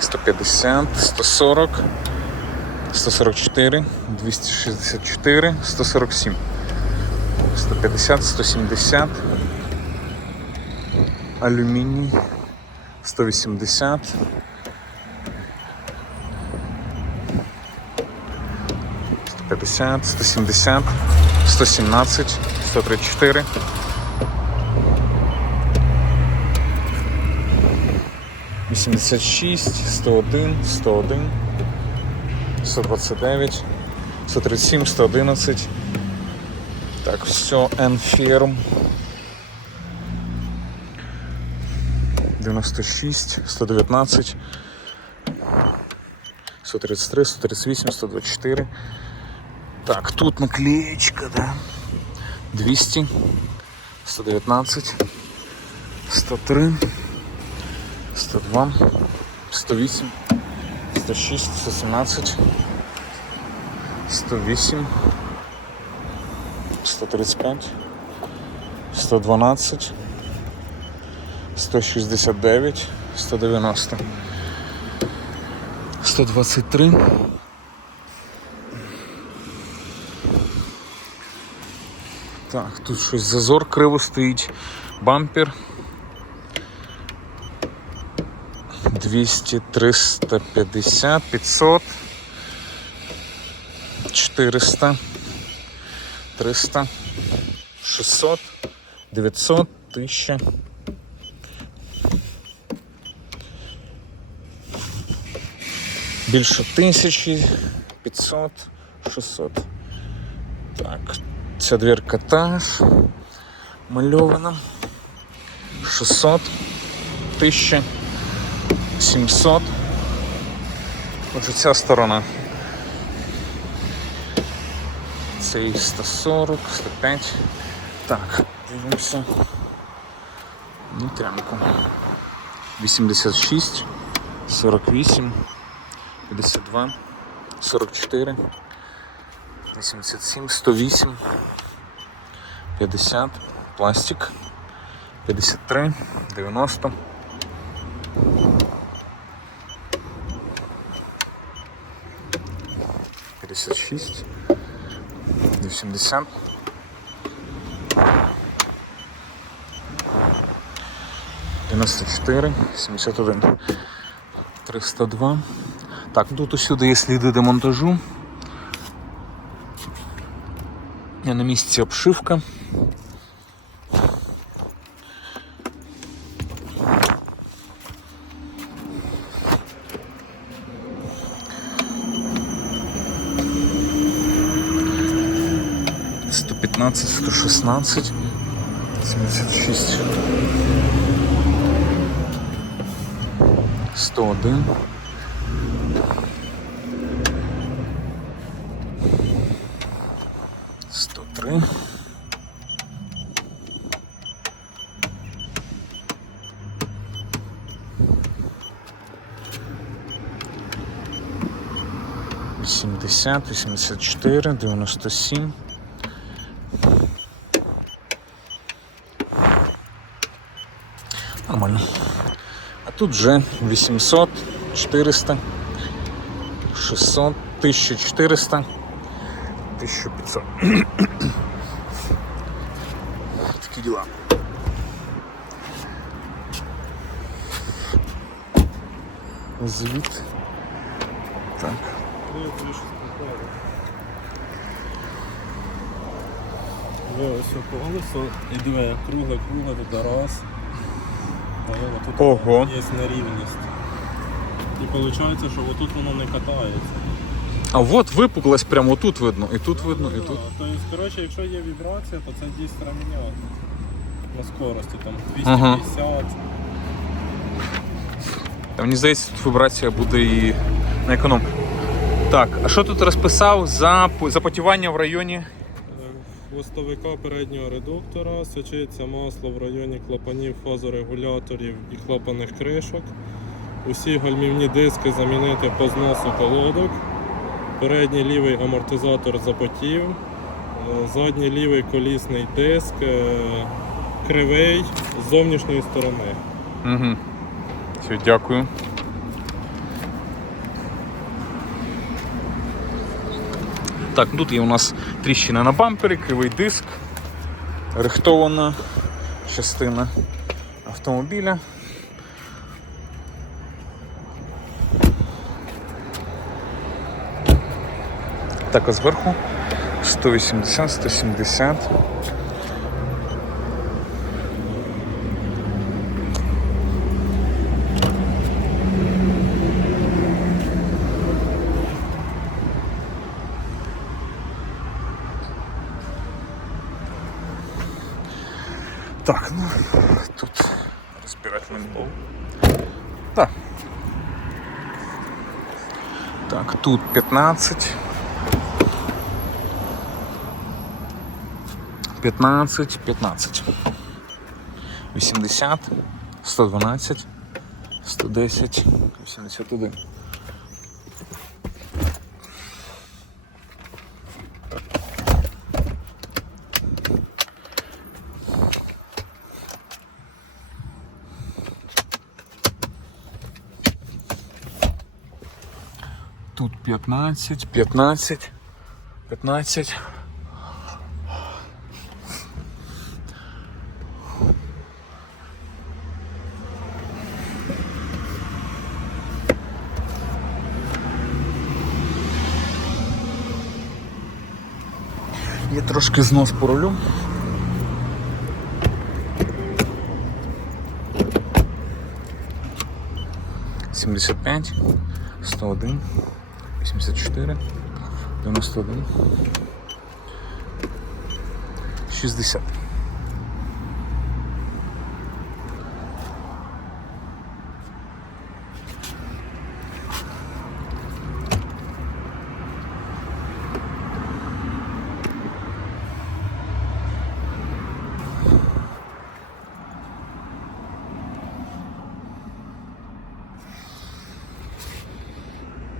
150, 140, 144, 264, 147, 150, 170, алюміній, 180, 150, 170, 117, 134, 86, 101, 101, 129, 137, 111. Так, все, N-Firm. 96, 119, 133, 138, 124. Так, тут наклеечка, да. 200, 119, 103, 102, 108, 106, 117, 108, 135, 112, 169, 190, 123. Так, тут щось зазор криво стоїть. Бампер. 200, 350, 500, 400, 300, 600, 900, 1000. Більше тисячі, 500, 600. Так, ця дверка та мальована. 600, 1000. 700. Отже, ця сторона. Цей 140, 105. Так, дивимося. Нутрянку. 86, 48, 52, 44, 87, 108, 50, пластик, 53, 90. 56, 80, 94, 71, 302. Так, ну тут усюди є сліди демонтажу. На місці обшивка. Сто пятнадцать, сто шестнадцать, семьдесят шесть, сто один, сто три, вісімдесят, вісімдесят чотири, дев'яносто сім. Нормально. А тут вже 800, 400, 600, 1400, 1500. Такі діла. Звіт. Так. Ось колесо і диви, кругле, кругле, тут раз. Диви, тут Ого. є нерівність. І виходить, що отут воно не катається. А от випуклость прямо тут видно, і тут видно, і тут. Тобто, коротше, якщо є вібрація, то це дійсно міняти. На скорості там Ага. 250. Та мені здається, тут вібрація буде і на економ. Так, а що тут розписав за запотівання в районі? Хвостовика переднього редуктора, сочиться масло в районі клапанів, фазорегуляторів і клапаних кришок. Усі гальмівні диски замінити по зносу колодок. Передній лівий амортизатор запотів. Задній лівий колісний диск е, кривий з зовнішньої сторони. Угу. Все, дякую. Так, тут є у нас тріщина на бампері, кривий диск, рихтована частина автомобіля. Так, а зверху 180, Так, ну тут разбирательный пол. Так. Так, тут 15. 15, 15. 80, 112, 110, 81. Тут 15, 15, 15. Є трошки знос по рулю. Сімдесят п'ять, сто один, вісімдесят чотири, дев'яносто один, шістдесят.